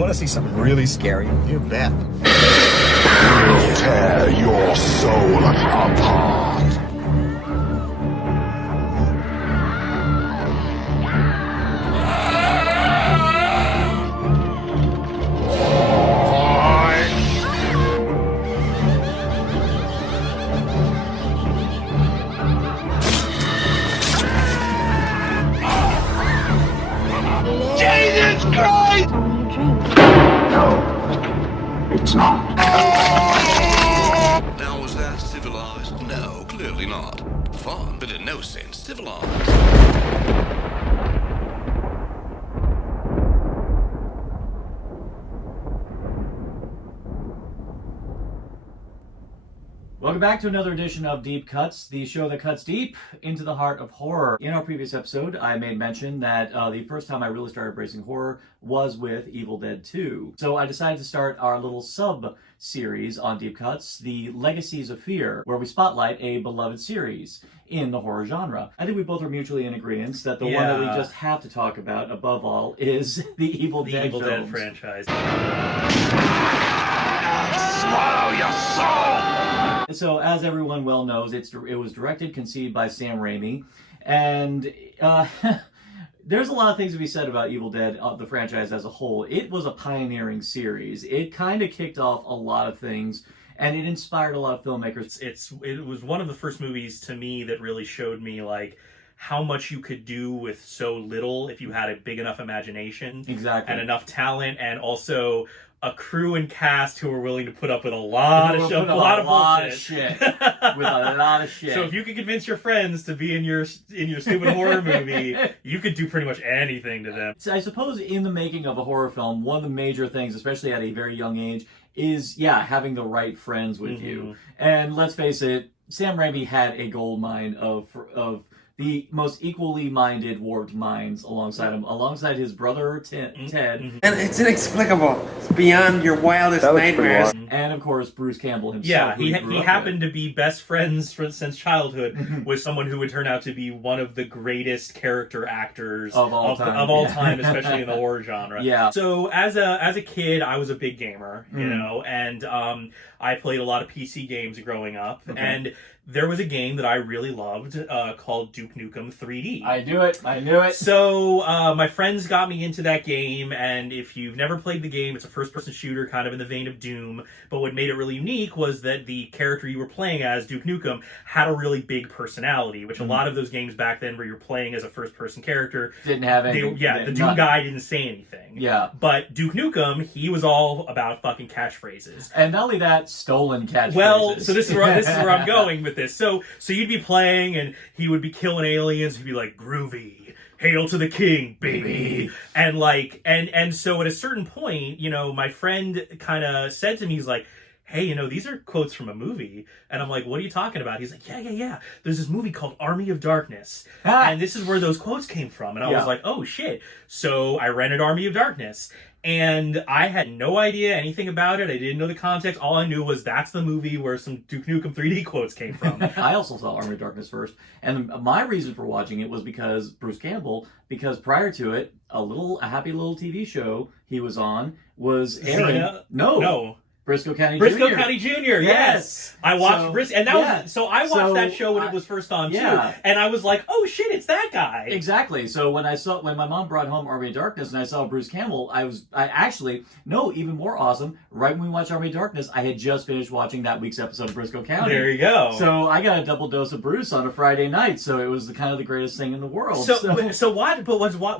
want to see something really scary? You bet. We'll tear your soul apart. Jesus Christ! No, it's not. Now, was that civilized? No, clearly not. Fun, but in no sense civilized. Welcome back to another edition of Deep Cuts, the show that cuts deep into the heart of horror. In our previous episode, I made mention that the first time I really started embracing horror was with Evil Dead 2. So I decided to start our little sub-series on Deep Cuts, the Legacies of Fear, where we spotlight a beloved series in the horror genre. I think we both are mutually in agreement that the one that we just have to talk about above all is the Evil Dead films. Dead franchise. Swallow your soul! So, as everyone well knows, it was directed, conceived by Sam Raimi, and there's a lot of things to be said about Evil Dead, the franchise as a whole. It was a pioneering series. It kind of kicked off a lot of things, and it inspired a lot of filmmakers. It was one of the first movies to me that really showed me, like, how much you could do with so little if you had a big enough imagination. Exactly. And enough talent, and also a crew and cast who were willing to put up with a lot of shit. With a lot of shit. So if you could convince your friends to be in your stupid horror movie, you could do pretty much anything to them. So I suppose in the making of a horror film, one of the major things, especially at a very young age, is, having the right friends with you. And let's face it, Sam Raimi had a gold mine of the most equally minded, warped minds alongside him, alongside his brother Ted. And it's inexplicable. It's beyond your wildest nightmares. And of course, Bruce Campbell himself. Yeah, he happened to be best friends since childhood with someone who would turn out to be one of the greatest character actors of all time, especially in the horror genre. Yeah. So as a kid, I was a big gamer, you know, and I played a lot of PC games growing up, and there was a game that I really loved called Duke Nukem 3D. I knew it. So my friends got me into that game, and if you've never played the game, it's a first-person shooter kind of in the vein of Doom, but what made it really unique was that the character you were playing as, Duke Nukem, had a really big personality, which a lot of those games back then where you're playing as a first-person character didn't have any. The Doom guy didn't say anything. Yeah. But Duke Nukem, he was all about fucking catchphrases. And not only that, stolen catchphrases. Well, so this is where I'm going with this. So you'd be playing, and he would be killing aliens. He'd be like, groovy, hail to the king, baby. And so at a certain point, you know, my friend kind of said to me, he's like, hey, you know, these are quotes from a movie. And I'm like, what are you talking about? He's like, yeah. There's this movie called Army of Darkness. And this is where those quotes came from. And I was like, oh, shit. So I rented Army of Darkness. And I had no idea anything about it. I didn't know the context. All I knew was that's the movie where some Duke Nukem 3D quotes came from. I also saw Army of Darkness first. And my reason for watching it was because Bruce Campbell, because prior to it, a happy little TV show he was on was airing. Xena? No. Briscoe County Jr. Yes. I watched Briscoe, and I watched that show when it was first on too, and I was like, oh shit, it's that guy. Exactly. So when my mom brought home Army of Darkness and I saw Bruce Campbell, even more awesome, right when we watched Army of Darkness, I had just finished watching that week's episode of Briscoe County. There you go. So I got a double dose of Bruce on a Friday night, so it was the greatest thing in the world.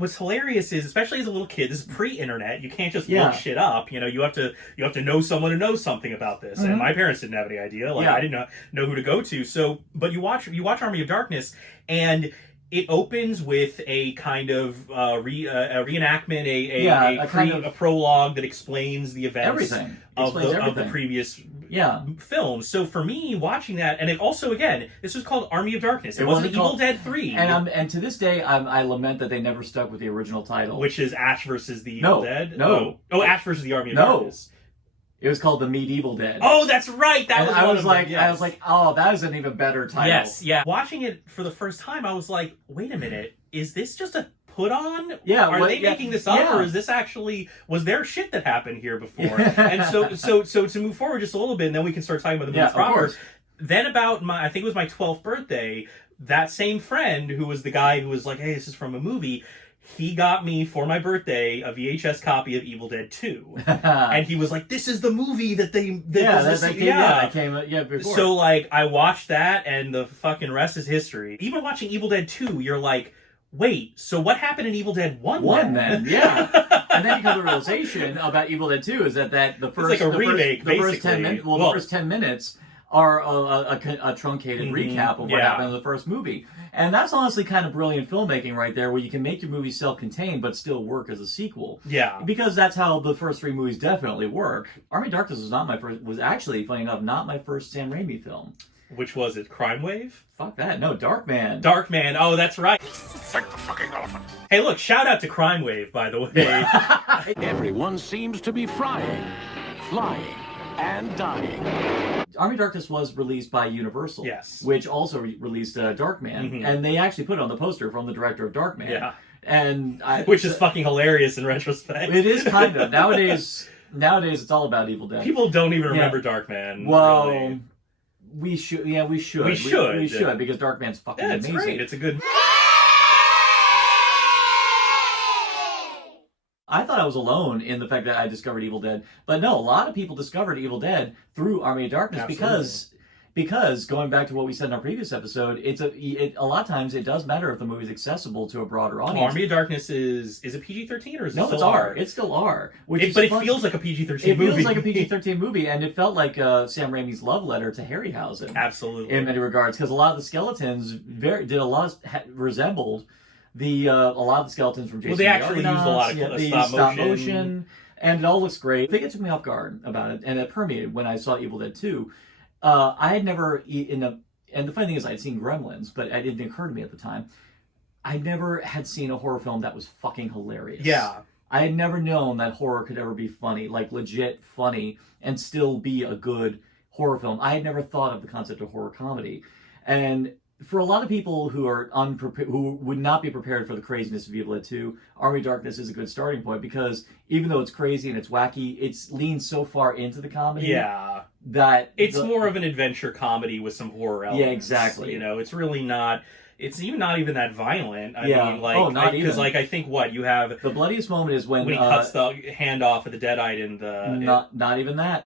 What's hilarious is, especially as a little kid, this is pre-internet, you can't just look shit up, you know, you have to know someone who knows something about this, and my parents didn't have any idea, I didn't know who to go to, so, but you watch Army of Darkness, and it opens with a kind of reenactment, a prologue that explains the events of the previous films. So for me, watching that, and it also, again, this was called Army of Darkness. It wasn't Evil Dead 3. And to this day, I lament that they never stuck with the original title, which is Ash versus the Evil Dead. No, Ash versus the Army of Darkness. It was called The Medieval Dead. Oh, that's right. I was like, oh, that is an even better title. Yes, yeah. Watching it for the first time, I was like, wait a minute, is this just a put on? Yeah, Are they making this up, yeah. or is this actually, was there shit that happened here before? And so to move forward just a little bit, and then we can start talking about the movie proper. Course. Then about I think it was my 12th birthday, that same friend who was the guy who was like, hey, this is from a movie, he got me for my birthday a VHS copy of Evil Dead 2. And he was like, this is the movie that they... that came before. So, like, I watched that, and the fucking rest is history. Even watching Evil Dead 2, you're like, wait, so what happened in Evil Dead 1 then? Yeah. And then you come to the realization about Evil Dead 2 is that the first... It's like a remake, the first 10 minutes... Well, the first 10 minutes are a truncated recap of what happened in the first movie. And that's honestly kind of brilliant filmmaking right there, where you can make your movie self-contained but still work as a sequel. Yeah. Because that's how the first 3 movies definitely work. Army of Darkness was actually, funny enough, not my first Sam Raimi film. Which was it? Crime Wave? Fuck that. No, Darkman. Darkman. Oh, that's right. Like the fucking elephant. Hey, look, shout out to Crime Wave, by the way. Everyone seems to be flying, and dying. Army of Darkness was released by Universal. Yes. Which also released Darkman. And they actually put it on the poster from the director of Darkman. Yeah. And which is fucking hilarious in retrospect. It is kind of. Nowadays it's all about Evil Dead. People don't even remember Darkman. Well, really. We should. Yeah, we should. We should, because Darkman's fucking amazing. It's great. It's a good... I thought I was alone in the fact that I discovered Evil Dead, but no, a lot of people discovered Evil Dead through Army of Darkness. Absolutely. because going back to what we said in our previous episode, a lot of times it does matter if the movie's accessible to a broader audience. Army of Darkness is it PG-13 or is it no, still it's R? It's still R. But it feels like a PG-13 movie. It feels like a PG-13 movie, and it felt like Sam Raimi's love letter to Harryhausen. Absolutely. In many regards, because a lot of the skeletons resembled a lot of the skeletons from Jason. Well, they actually used a lot of stop motion, and it all looks great. I think it took me off guard about it, and it permeated when I saw Evil Dead 2. I had never and the funny thing is I'd seen Gremlins, but it didn't occur to me at the time. I never had seen a horror film that was fucking hilarious. Yeah. I had never known that horror could ever be funny, like legit funny, and still be a good horror film. I had never thought of the concept of horror comedy. And for a lot of people who are who would not be prepared for the craziness of Evil Dead 2, Army of Darkness is a good starting point, because even though it's crazy and it's wacky, it's leans so far into the comedy. Yeah. That it's more of an adventure comedy with some horror elements. Yeah, exactly. You know, it's really not. It's not even that violent. I mean, like, not even. Because, like, I think you have the bloodiest moment is when he cuts the hand off of the Deadite and the. Not even that.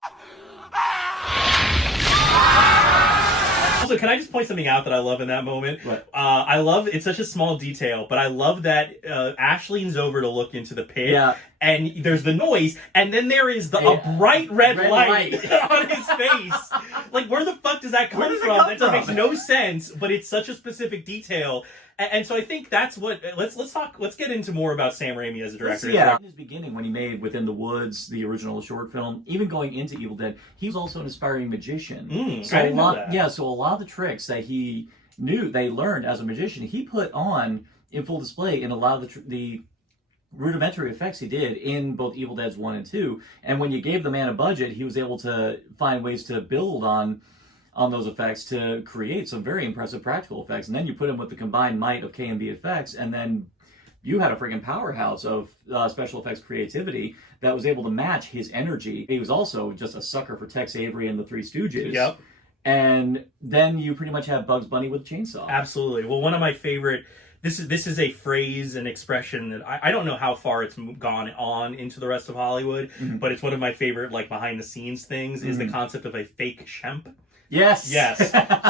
Also, can I just point something out that I love in that moment? What? I love, it's such a small detail, but I love that Ash leans over to look into the pit, and there's the noise, and then there is a bright red light on his face. Like, where the fuck does that come from? That makes no sense, but it's such a specific detail. And so I think that's what let's get into more about Sam Raimi as a director. Yeah, in his beginning, when he made Within the Woods, the original short film, even going into Evil Dead, he was also an aspiring magician. So I didn't know that. Yeah, so a lot of the tricks that he learned as a magician, he put on in full display in a lot of the rudimentary effects he did in both Evil Deads 1 and 2. And when you gave the man a budget, he was able to find ways to build on those effects to create some very impressive practical effects. And then you put him with the combined might of K&B effects, and then you had a freaking powerhouse of special effects creativity that was able to match his energy. He was also just a sucker for Tex Avery and the Three Stooges. Yep. And then you pretty much have Bugs Bunny with a chainsaw. Absolutely. Well, one of my favorite... This is a phrase and expression that I don't know how far it's gone on into the rest of Hollywood, but it's one of my favorite, like, behind-the-scenes things, is the concept of a fake shemp. Yes.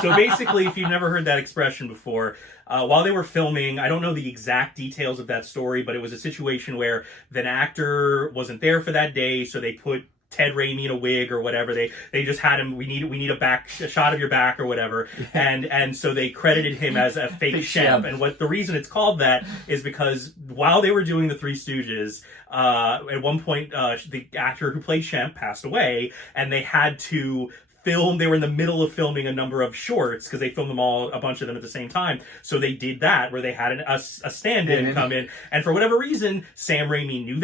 So basically, if you've never heard that expression before, while they were filming, I don't know the exact details of that story, but it was a situation where an actor wasn't there for that day, so they put Ted Raimi in a wig or whatever. They just had him. We need a shot of your back or whatever, and so they credited him as a fake shemp. And what the reason it's called that is because while they were doing the Three Stooges, at one point the actor who played Shemp passed away, and they had to film. They were in the middle of filming a number of shorts because they filmed a bunch of them at the same time. So they did that where they had a stand-in come in, and for whatever reason, Sam Raimi knew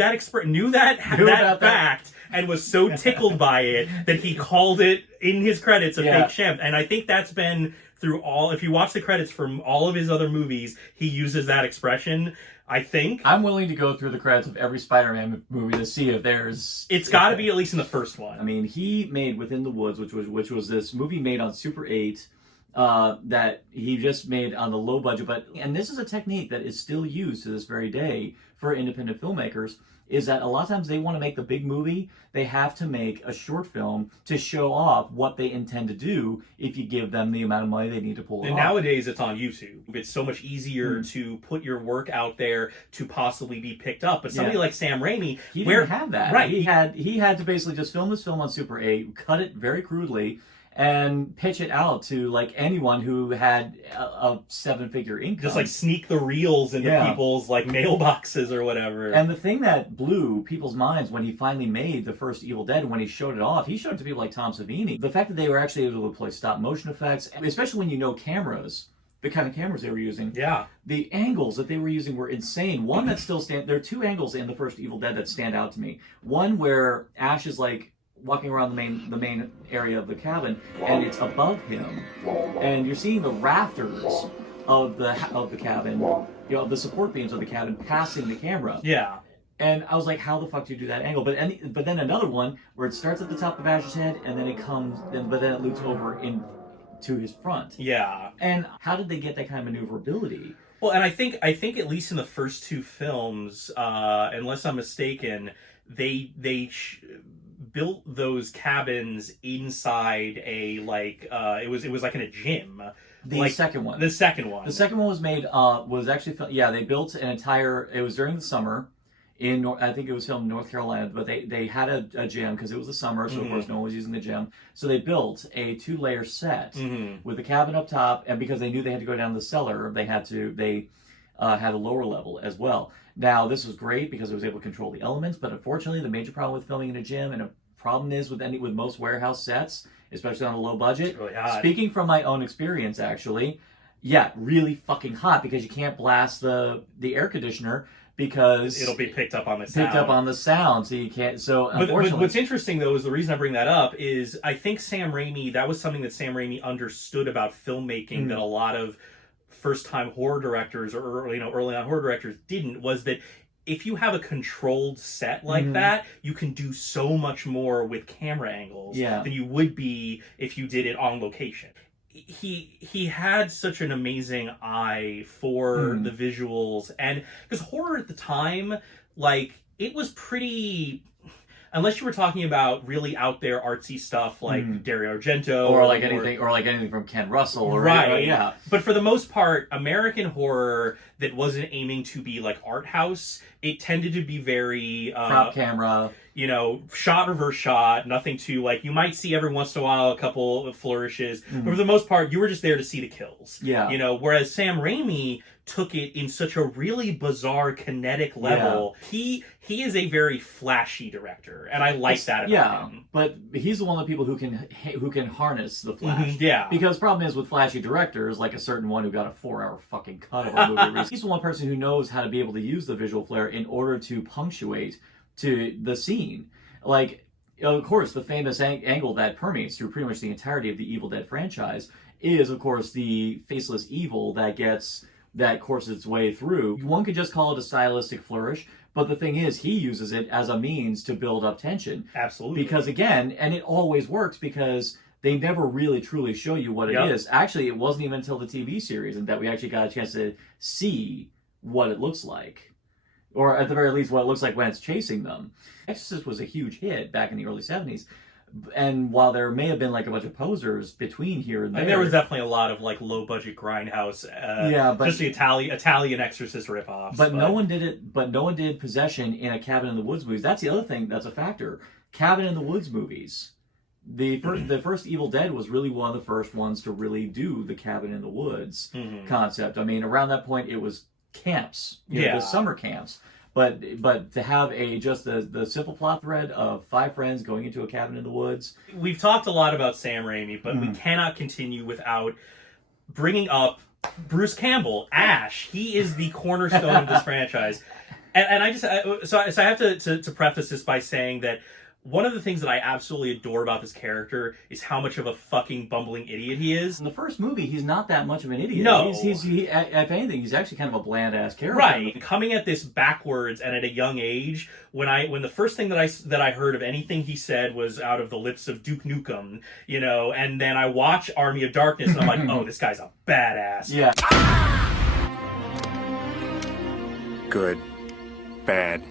that fact and was so tickled by it that he called it in his credits a fake shemp. And I think that's been through all. If you watch the credits from all of his other movies, he uses that expression. I think. I'm willing to go through the credits of every Spider-Man movie to see if there's... It's got to be at least in the first one. I mean, he made Within the Woods, which was this movie made on Super 8 that he just made on the low budget. And this is a technique that is still used to this very day for independent filmmakers, is that a lot of times they want to make the big movie, they have to make a short film to show off what they intend to do if you give them the amount of money they need to pull it and off. nowadays it's on YouTube. It's so much easier to put your work out there to possibly be picked up. But somebody like Sam Raimi, he didn't have that. Right. He had to basically just film this film on Super 8, cut it very crudely, and pitch it out to like anyone who had a 7-figure income. Just like sneak the reels into people's like mailboxes or whatever. And the thing that blew people's minds when he finally made the first Evil Dead, when he showed it off, he showed it to people like Tom Savini. The fact that they were actually able to play stop motion effects, especially when you know cameras, the kind of cameras they were using. Yeah. The angles that they were using were insane. One that still there are 2 angles in the first Evil Dead that stand out to me. One where Ash is like walking around the main area of the cabin, and it's above him, and you're seeing the rafters of the cabin, you know, the support beams of the cabin passing the camera. Yeah. And I was like, how the fuck do you do that angle? But then another one where it starts at the top of Ash's head, and then it but then it loops over to his front. Yeah. And how did they get that kind of maneuverability? Well, and I think at least in the first 2 films, unless I'm mistaken, they built those cabins inside a like it was like in a gym. The second one was made was actually they built an entire, it was during the summer in I think it was filmed in North Carolina, but they had a gym because it was the summer, so of course no one was using the gym, so they built a 2-layer set with the cabin up top, and because they knew they had to go down the cellar, they had a lower level as well. Now, this was great because it was able to control the elements, but unfortunately, the major problem with filming in a gym, and a problem is with most warehouse sets, especially on a low budget, really hot. Speaking from my own experience, actually, really fucking hot, because you can't blast the air conditioner because it'll be picked up on the sound. So you can't. So unfortunately, but what's interesting though is the reason I bring that up is I think Sam Raimi, that was something that Sam Raimi understood about filmmaking that a lot of first-time horror directors or early on horror directors didn't, was that if you have a controlled set like that, you can do so much more with camera angles than you would be if you did it on location. He had such an amazing eye for the visuals, and because horror at the time, like, it was pretty, unless you were talking about really out there artsy stuff like Dario Argento or anything from Ken Russell, right? But for the most part, American horror that wasn't aiming to be like art house, it tended to be very prop camera, shot reverse shot, nothing too, like, you might see every once in a while a couple of flourishes, but for the most part you were just there to see the kills. Whereas Sam Raimi took it in such a really bizarre kinetic level. He is a very flashy director, and I like that about him. But he's the one of the people who can harness the flash. Because the problem is with flashy directors, like a certain one who got a 4-hour fucking cut of a movie recently, he's the one person who knows how to be able to use the visual flair in order to punctuate to the scene. Like, of course, the famous angle that permeates through pretty much the entirety of the Evil Dead franchise is, of course, the faceless evil that courses its way through. One could just call it a stylistic flourish, but the thing is, he uses it as a means to build up tension. Absolutely. Because again, and it always works because they never really truly show you what it is. Actually, it wasn't even until the TV series and that we actually got a chance to see what it looks like. Or at the very least, what it looks like when it's chasing them. Exorcist was a huge hit back in the early 70s. And while there may have been like a bunch of posers between here and there, and there was definitely a lot of like low budget grindhouse, just the Italian Exorcist ripoffs. But no one did it. But no one did Possession in a Cabin in the Woods movies. That's the other thing that's a factor. Cabin in the Woods movies. The first Evil Dead was really one of the first ones to really do the Cabin in the Woods concept. I mean, around that point, it was camps, the summer camps. But to have just the simple plot thread of 5 friends going into a cabin in the woods. We've talked a lot about Sam Raimi, but we cannot continue without bringing up Bruce Campbell, Ash. He is the cornerstone of this franchise. And I have to preface this by saying that one of the things that I absolutely adore about this character is how much of a fucking bumbling idiot he is. In the first movie, he's not that much of an idiot. No. If anything, he's actually kind of a bland-ass character. Right. Coming at this backwards and at a young age, when the first thing that I heard of anything he said was out of the lips of Duke Nukem, you know, and then I watch Army of Darkness and I'm like, oh, this guy's a badass. Yeah. Good. Bad.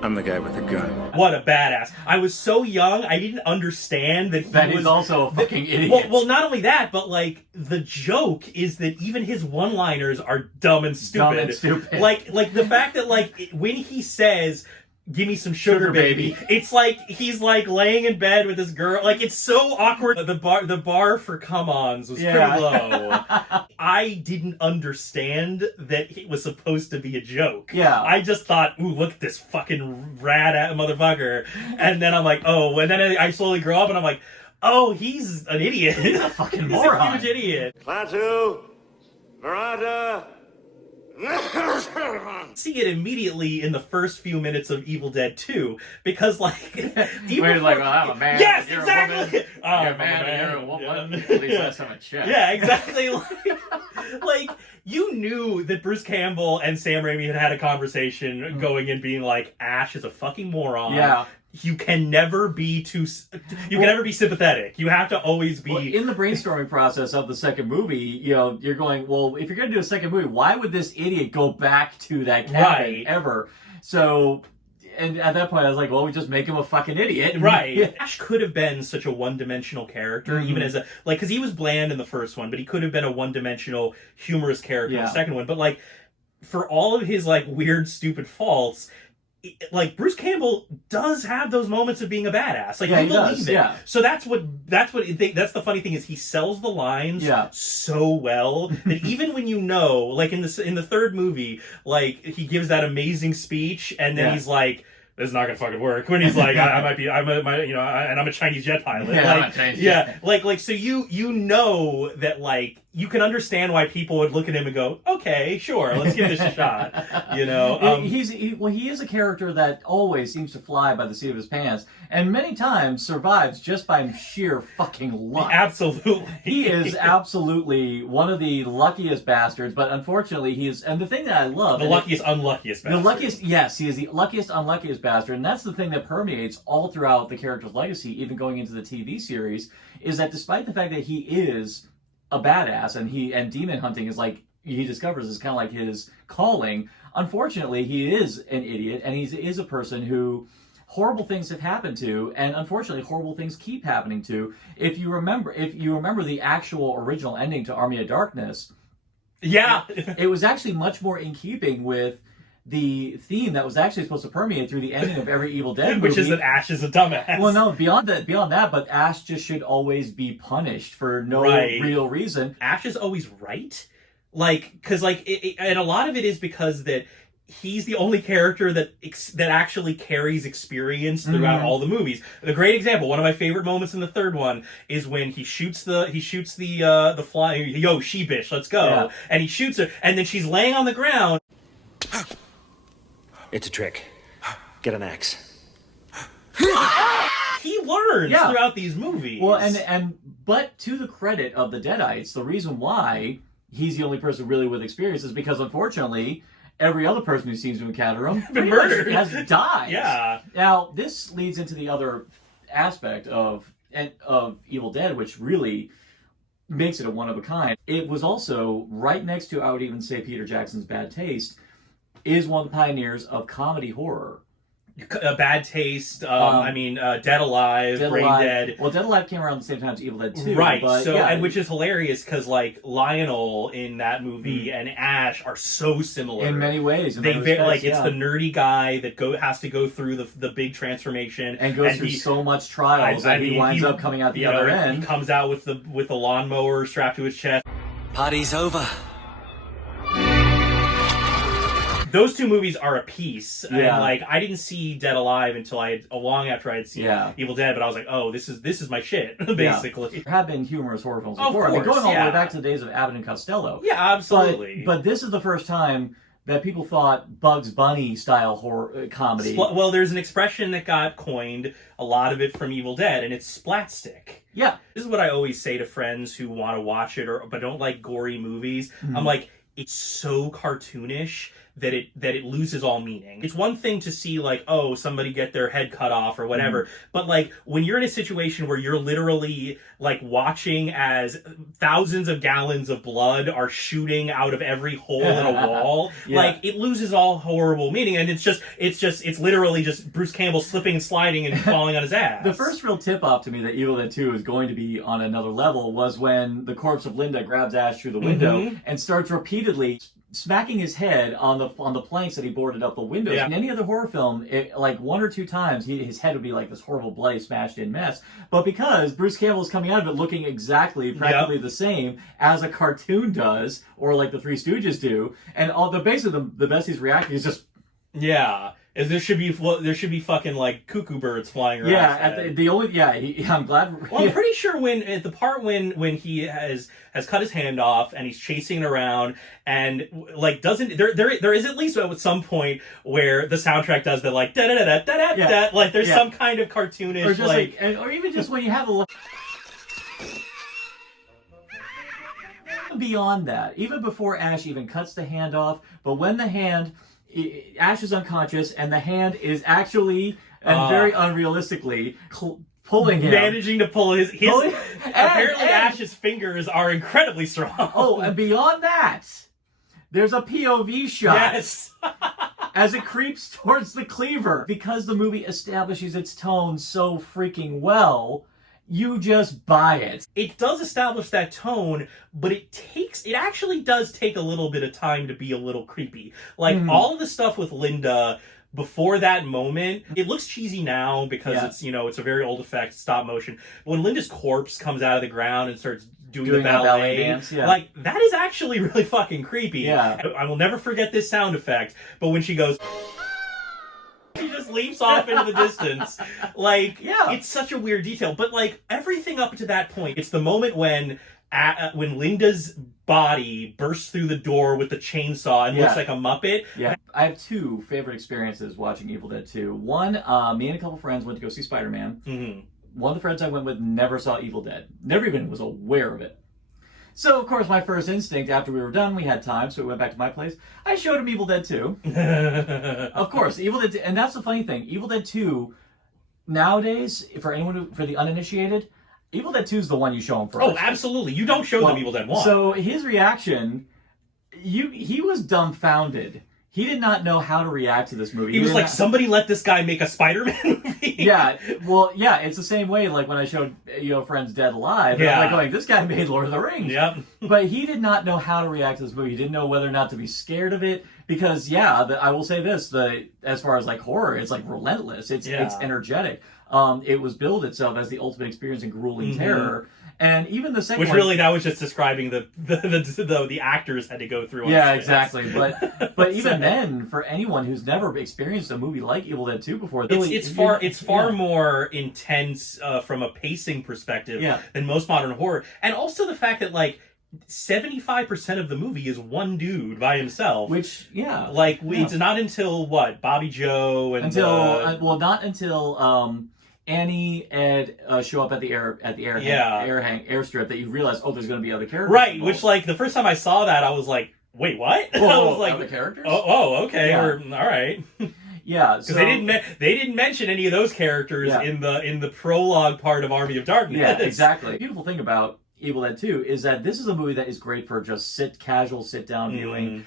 I'm the guy with the gun. What a badass. I was so young, I didn't understand that he's also a fucking idiot. Well, not only that, but, like, the joke is that even his one-liners are dumb and stupid. Dumb and stupid. Like the fact that, like, when he says, give me some sugar, baby. It's like he's like laying in bed with this girl. Like, it's so awkward. The bar for come-ons was pretty low. I didn't understand that it was supposed to be a joke. Yeah. I just thought, ooh, look at this fucking rad motherfucker. And then I'm like, oh, and then I slowly grow up and I'm like, oh, he's an idiot. He's a fucking moron. He's a huge idiot. Klaatu, Narada. See it immediately in the first few minutes of Evil Dead 2 because, like, Where you're like, well, I'm a man. Yes, you're exactly. You're a man. You're a woman. At least last time I checked. Yeah, exactly. Like, you knew that Bruce Campbell and Sam Raimi had a conversation going in, being like, Ash is a fucking moron. Yeah. You can never be never be sympathetic. You have to always be... Well, in the brainstorming process of the second movie, you know, you're going, well, if you're going to do a second movie, why would this idiot go back to that cabin ever? So, and at that point, I was like, well, we just make him a fucking idiot. Right. Ash could have been such a one-dimensional character, even as a... Like, because he was bland in the first one, but he could have been a one-dimensional, humorous character in the second one. But, like, for all of his, like, weird, stupid faults... Like, Bruce Campbell does have those moments of being a badass. Like, you believe it. Yeah. So that's the funny thing is he sells the lines so well that even when you know, like in the third movie, like he gives that amazing speech and then he's like, this is not gonna fucking work. When he's like, I'm a Chinese jet pilot. Yeah, I'm a Chinese jet. Like so you know that, like, you can understand why people would look at him and go, okay, sure, let's give this a shot. You know, he is a character that always seems to fly by the seat of his pants, and many times survives just by sheer fucking luck. Absolutely, he is absolutely one of the luckiest bastards. But unfortunately, he is, and the thing that I love, unluckiest bastard. The luckiest, yes, he is the luckiest, unluckiest bastard, and that's the thing that permeates all throughout the character's legacy, even going into the TV series, is that despite the fact that he is a badass and demon hunting is, like, he discovers is kind of like his calling, unfortunately he is an idiot, and he is a person who horrible things have happened to, and unfortunately horrible things keep happening to. If you remember the actual original ending to Army of Darkness, it was actually much more in keeping with the theme that was actually supposed to permeate through the ending of every Evil Dead movie. Which is that Ash is a dumbass. Well, no, beyond that, but Ash just should always be punished for no real reason. Ash is always right? Like, because, like, and a lot of it is because that he's the only character that actually carries experience throughout all the movies. The great example, one of my favorite moments in the third one, is when he shoots the fly, yo, she-bish, let's go. And he shoots her, and then she's laying on the ground. It's a trick. Get an axe. He learns throughout these movies. Well, but to the credit of the Deadites, the reason why he's the only person really with experience is because, unfortunately, every other person who seems to encounter him been murdered, has died. Yeah. Now, this leads into the other aspect of Evil Dead, which really makes it a one of a kind. It was also right next to, I would even say, Peter Jackson's Bad Taste, is one of the pioneers of comedy horror. Bad Taste, Dead Alive, Brain Dead. Well, Dead Alive came around the same time as Evil Dead 2. Right, but, and which is hilarious because, like, Lionel in that movie and Ash are so similar. In many ways. It's the nerdy guy that has to go through the big transformation. And goes through so much trials that he winds up coming out the other end. He comes out with the lawnmower strapped to his chest. Party's over. Those two movies are a piece. And, like, I didn't see Dead Alive until long after I had seen Evil Dead, but I was like, oh, this is my shit, basically. There have been humorous horror films before. Of course, going all the way back to the days of Abbott and Costello. Yeah, absolutely. But this is the first time that people thought Bugs Bunny style horror comedy. Well, there's an expression that got coined, a lot of it from Evil Dead, and it's splatstick. Yeah. This is what I always say to friends who want to watch it but don't like gory movies. I'm like, it's so cartoonish that it loses all meaning. It's one thing to see like, oh, somebody get their head cut off or whatever, but like when you're in a situation where you're literally like watching as thousands of gallons of blood are shooting out of every hole in a wall, like it loses all horrible meaning, and it's literally just Bruce Campbell slipping and sliding and falling on his ass. The first real tip off to me that Evil Dead 2 is going to be on another level was when the corpse of Linda grabs Ash through the window and starts repeatedly smacking his head on the planks that he boarded up the windows. Yeah. In any other horror film, like one or two times, his head would be like this horrible, bloody, smashed-in mess. But because Bruce Campbell is coming out of it looking practically the same as a cartoon does, or like the Three Stooges do, and basically the best he's reacting is just... Yeah. There should be fucking like cuckoo birds flying around. Yeah, I'm glad. Well, I'm pretty sure at the part when he has cut his hand off and he's chasing it around and like doesn't there is at least at some point where the soundtrack does the like da da da da da da like there's some kind of cartoonish or just or even just when you have beyond that, even before Ash even cuts the hand off, but when the hand. Ash is unconscious, and the hand is actually, and very unrealistically, pulling him. Managing to pull his apparently Ash's fingers are incredibly strong. Oh, and beyond that, there's a POV shot. Yes. As it creeps towards the cleaver. Because the movie establishes its tone so freaking well, you just buy it. It does establish that tone, but it actually does take a little bit of time to be a little creepy. Like all of the stuff with Linda before that moment, it looks cheesy now because it's a very old effect, stop motion. But when Linda's corpse comes out of the ground and starts doing the ballet dance, like that is actually really fucking creepy. Yeah. I will never forget this sound effect, but when she goes... She just leaps off into the distance. Like, it's such a weird detail. But, like, everything up to that point, it's the moment when Linda's body bursts through the door with the chainsaw and looks like a Muppet. Yeah. I have two favorite experiences watching Evil Dead 2. One, me and a couple friends went to go see Spider-Man. One of the friends I went with never saw Evil Dead. Never even was aware of it. So, of course, my first instinct, after we were done, we had time, so we went back to my place. I showed him Evil Dead 2. Of course, Evil Dead 2, and that's the funny thing. Evil Dead 2, nowadays, for the uninitiated, Evil Dead 2 is the one you show him first. Oh, absolutely. You don't show them Evil Dead 1. So, his reaction, he was dumbfounded. He did not know how to react to this movie. He was like, somebody let this guy make a Spider-Man movie? It's the same way like when I showed, Friends Dead Alive. Yeah. Like going, this guy made Lord of the Rings. Yep. But he did not know how to react to this movie. He didn't know whether or not to be scared of it. Because, I will say this, as far as like horror, it's like relentless. It's energetic. It was billed itself as the ultimate experience in grueling terror. And even the second Which really, that was just describing the actors had to go through. Yeah, exactly. But even then, for anyone who's never experienced a movie like Evil Dead 2 before, it's far more intense from a pacing perspective than most modern horror. And also the fact that, like, 75% of the movie is one dude by himself. Which, it's not until, Bobby Joe and... not until... Annie, Ed show up at the airstrip that you realize, there's going to be other characters. Right, involved. which, like, the first time I saw that, I was like, wait, what? I was like, other characters? Okay, all right. Yeah, because they didn't mention any of those characters in the prologue part of Army of Darkness. Yeah, exactly. The beautiful thing about Evil Dead 2 is that this is a movie that is great for just casual sit-down viewing,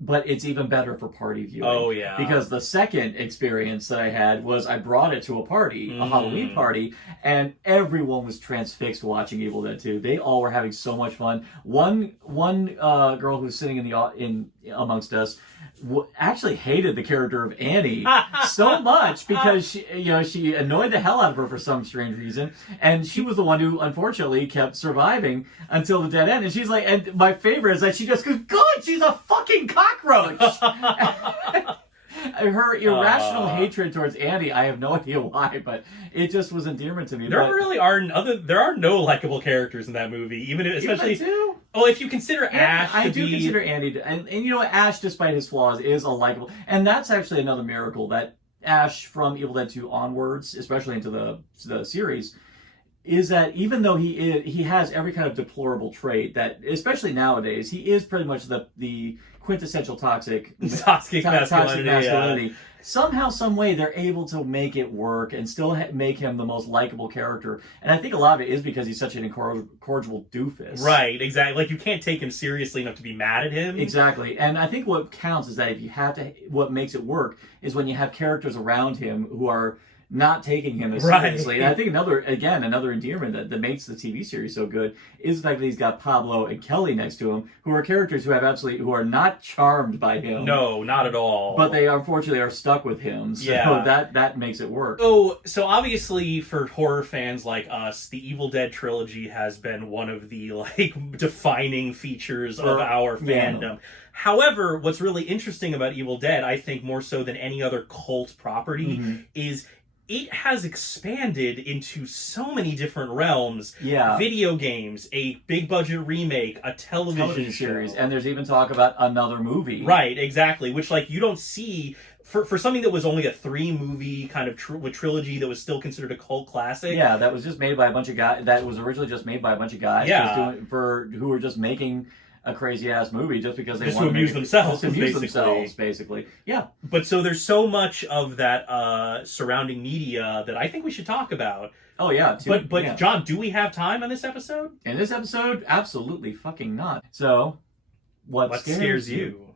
but it's even better for party viewing. Oh, yeah. Because the second experience that I had was I brought it to a party, a Halloween party, and everyone was transfixed watching Evil Dead 2. They all were having so much fun. One girl who was sitting in amongst us actually hated the character of Annie so much because she annoyed the hell out of her for some strange reason, and she was the one who unfortunately kept surviving until the dead end. And she's like, and my favorite is that she just goes, "Good, she's a fucking cockroach." Her irrational hatred towards Annie, I have no idea why, but it just was endearment to me. There are no likable characters in that movie, especially. Oh, if you consider Ash I to do be... consider Andy, and you know, Ash, despite his flaws, is a likable, and that's actually another miracle that Ash from Evil Dead 2 onwards, especially into the series, is that even though he has every kind of deplorable trait that, especially nowadays, he is pretty much the quintessential toxic masculinity. Yeah. Somehow, some way, they're able to make it work and still make him the most likable character. And I think a lot of it is because he's such an incorrigible doofus. Right, exactly. Like, you can't take him seriously enough to be mad at him. Exactly. And I think what counts is that if you have to, what makes it work is when you have characters around him who are not taking him as seriously. And I think another endearment that makes the TV series so good is the fact that he's got Pablo and Kelly next to him, who are characters who are not charmed by him. No, not at all. But they unfortunately are stuck with him. So that makes it work. So obviously for horror fans like us, the Evil Dead trilogy has been one of the defining features of our fandom. Yeah. However, what's really interesting about Evil Dead, I think more so than any other cult property, is it has expanded into so many different realms. Yeah. Video games, a big budget remake, a television series, and there's even talk about another movie. Right, exactly. Which, you don't see for something that was only a 3-movie kind of trilogy that was still considered a cult classic. Yeah, that was just made by a bunch of guys. That was originally just made by a bunch of guys. Yeah. Who were just making a crazy ass movie just because they just want to amuse themselves. Basically. Yeah. But so there's so much of that surrounding media that I think we should talk about. Oh yeah. But John, do we have time on this episode? In this episode, absolutely fucking not. So, what scares you?